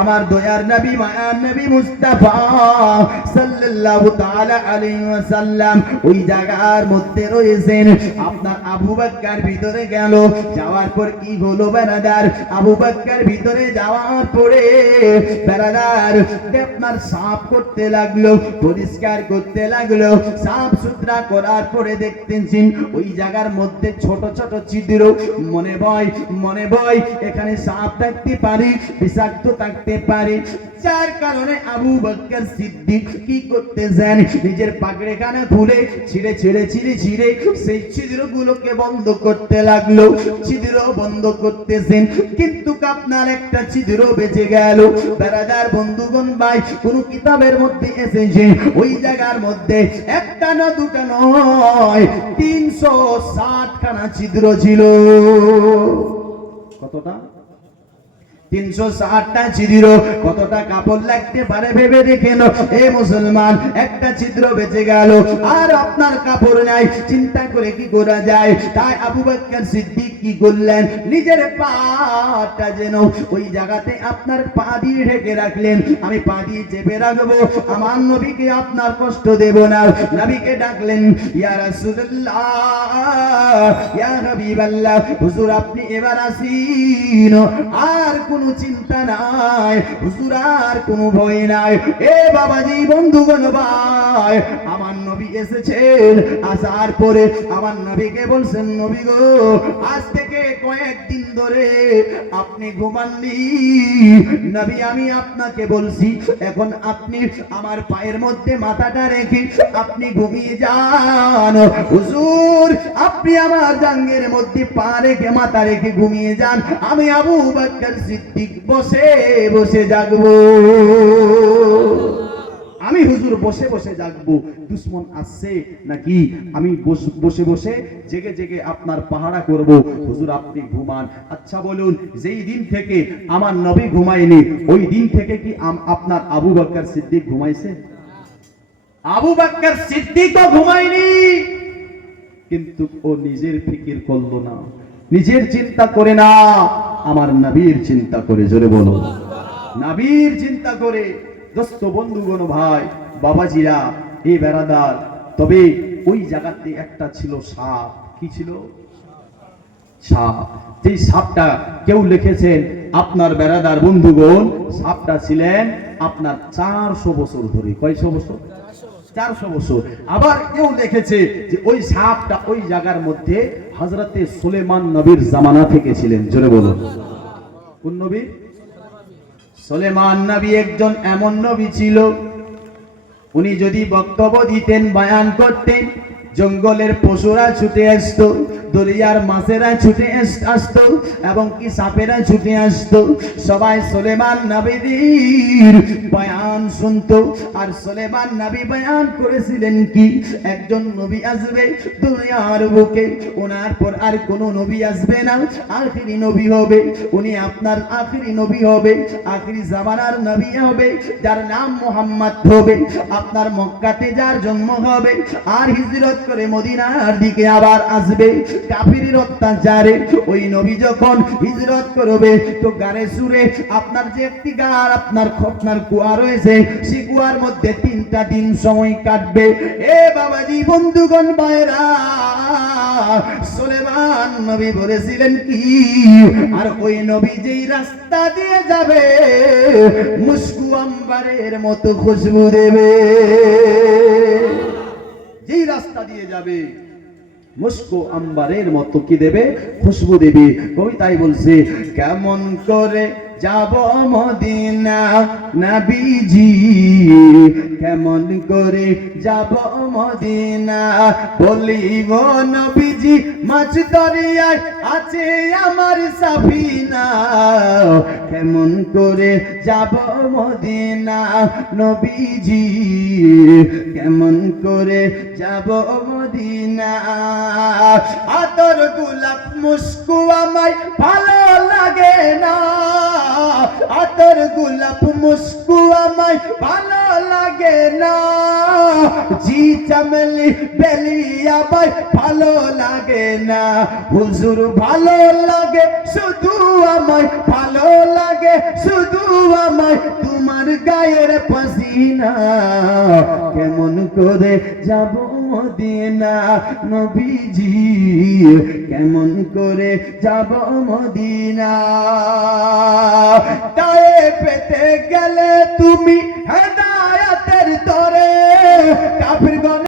আমার দয়ার নবী মায়ার নবী মুস্তাফা সাল্লাল্লাহু তাআলা আলাইহি ওয়াসাল্লাম ওই জায়গার মধ্যে রয়েছেন। আপনার আবু বকর ভিতরে গেল, যাওয়ার পর কি হলো বেরাদার, আবু বকর ভিতরে যাওয়ার পরে বেরাদার আপনার সাফ করতে লাগলো, পরিষ্কার করতে লাগলো। সাফ সুতরা করার পরে দেখতেছেন ওই জায়গার মধ্যে ছোট ছোট ছিদ্র। মনে ভয় এখানে সাপ থাকতে পারে, বিষাক্ত থাকতে পারে। যার কারণে আবু বকর সিদ্দিক কি করতেছেন, নিজের পাগড়িখানা খুলে ছিঁড়ে সেই ছিদ্রগুলোকে বন্ধ করতে লাগলো। ছিদ্র বন্ধ করতেছেন, কিন্তু আপনার একটা ছিদ্র বেঁচে গেল। বেরাদার বন্ধুগণ ভাই, কোন কিতাবের মধ্যে এসেছে ওই জায়গার মধ্যে একটা না দুটা নয়, 360 খানা ছিদ্র ছিল। কতটা? 360টা ছিদ্র। কতটা কাপড় লাগতে পারে ভেবে দেখেন। এ মুসলমান, একটা ছিদ্র বেঁচে গেল আর আপনার কাপড় নাই, চিন্তা করে কি করা যায়? তাই আবু বকর সিদ্দিক কি করলেন, নিজের পাটা যেন ওই জায়গাতে আপনার পা দিয়ে ঢেকে রাখলেন। আমি পা দিয়ে চেপে রাখবো, আমার নবীকে আপনার কষ্ট দেব না। নবীকে ডাকলেন, ইয়া রাসূলুল্লাহ, ইয়া হাবিবাল্লাহ, হুজুর আপনি এবার আসিন, আর কোন চিন্তা নাই হুজুর, আর কোনো ভয় নাই। এ বাবাজি বন্ধুগণ ভাই, আমার নবী এসেছেন। আসার পরে আমার নবীকে বলছেন, নবী গো, আজ থেকে কয়েকদিন ধরে আপনি ঘুমাননি। নবী আমি আপনাকে বলছি, এখন আপনি আমার পায়ের মধ্যে মাথাটা রেখে আপনি ঘুমিয়ে যান। হুজুর আপনি আমার জাঙ্গের মধ্যে পা রেখে মাথা রেখে ঘুমিয়ে যান, আমি আবু বকর সিদ্দিক বসে বসে জাগবো। আমি হুজুর বসে বসে জাগবো। দুশ্মন আসছে নাকি, আমি বসে বসে জেগে জেগে আপনার পাহারা করব। হুজুর আপনি ঘুমান। আচ্ছা বলুন, যেই দিন থেকে আমার নবী ঘুমায়নি ওই দিন থেকে কি আপনার আবু বকর সিদ্দিক ঘুমাইছে? আবু বকর সিদ্দিকও ঘুমায়নি, কিন্তু ও নিজের ফিকির করলো না, নিজের চিন্তা করে না, আমার নবীর চিন্তা করে। জোরে বলো, নবীর চিন্তা করে। দোস্ত বন্ধুগণ ভাই বাবাজিরা, এই বেরাদার, তবে ওই জায়গাতে একটা ছিল সাপ। কি ছিল? সাপ। যেই সাপটা কেউ লিখেছেন আপনার বেরাদার বন্ধুগণ, সাপটা ছিলেন আপনার 400 বছর ধরে। কয়শো বছর? 400 বছর। আবার কেউ লিখেছে যে ওই সাপটা ওই জায়গার মধ্যে হযরতে সুলেমান নবীর জামানা থেকে ছিলেন। জোরে বলুন, কোন নবী? সুলেমান নবী একজন এমন নবী ছিল, উনি যদি বক্তব্য দিতেন, বয়ান করতেন, জঙ্গলের পশুরা ছুটে আসতো, দরিয়ার মাছেরা ছুটে আসতো, এবং কি সাপেরা ছুটে আসতো। সবাই সুলেমান নবীর বয়ান শুনতো। আর সুলেমান নবী বয়ান করেছিলেন কি, একজন নবী আসবে দুনিয়ার বুকে, ওনার পর আর কোন নবী আসবে না, আখিরি নবী হবে উনি, আপনার আখিরি নবী হবে, আখিরি জামানার নবী হবে, যার নাম মুহাম্মদ হবে। আপনার মক্কাতে যার জন্ম হবে আর হিজরত করে মদিনার দিকে আবার আসবে। কাফিরের অত্যাচারে ওই নবী যখন হিজরত করবে, তো গারে সুরে আপনার যে একটি গার আপনার কুয়া রয়েছে, সেই কুয়ার মধ্যে 3টা দিন সময় কাটবে। এ বাবাজি বন্ধুগণ ভাইরা, সুলেমান নবী বলেছিলেন কি, আর ওই নবী যেই রাস্তা দিয়ে যাবে মুস্কু আম্বারের মতো খুশবু দেবে। যেই রাস্তা দিয়ে যাবে মুস্কো আম্বারের মতো কি দেবে? খুশবু দেবে। কবিতায় বলছে, কেমন করে যাব মদিনা নবীজি, কেমন করে যাব মদিনা, বলি গো নবীজি মাঝ দরিয়ায় আছে আমার সাফিনা, কেমন করে যাব মদিনা নবীজি, কেমন করে যাব মদিনা, আতর গোলাপ মুস্কু আমায় ভালো লাগে না, আতর গোলাপ মুস্কু আমায় ভালো লাগে না, জি চামেলি বেলি আমায় ভালো লাগে না, হুজুর ভালো লাগে শুধু আমায়, ভালো লাগে শুধু আমায় তোমার গায়ের পাসিনা, কেমন করে যাব মদিনা নবীজি, কেমন করে যাব মদিনা, তায়ে পেতে গেলে তুমি হ্যাঁ